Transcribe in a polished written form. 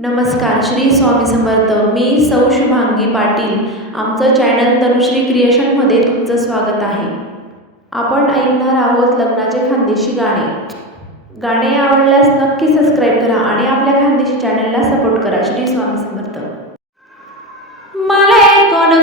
नमस्कार, श्री स्वामी समर्थ. मी सौ शुभांगी पाटील. आमचं चॅनल तनुश्री क्रिएशनमध्ये तुमचं स्वागत आहे. आपण ऐकणार आहोत लग्नाचे खानदेशी गाणे. गाणे आवडल्यास नक्की सबस्क्राईब करा आणि आपल्या खानदेशी चॅनलला सपोर्ट करा. श्री स्वामी समर्थ. मला कोण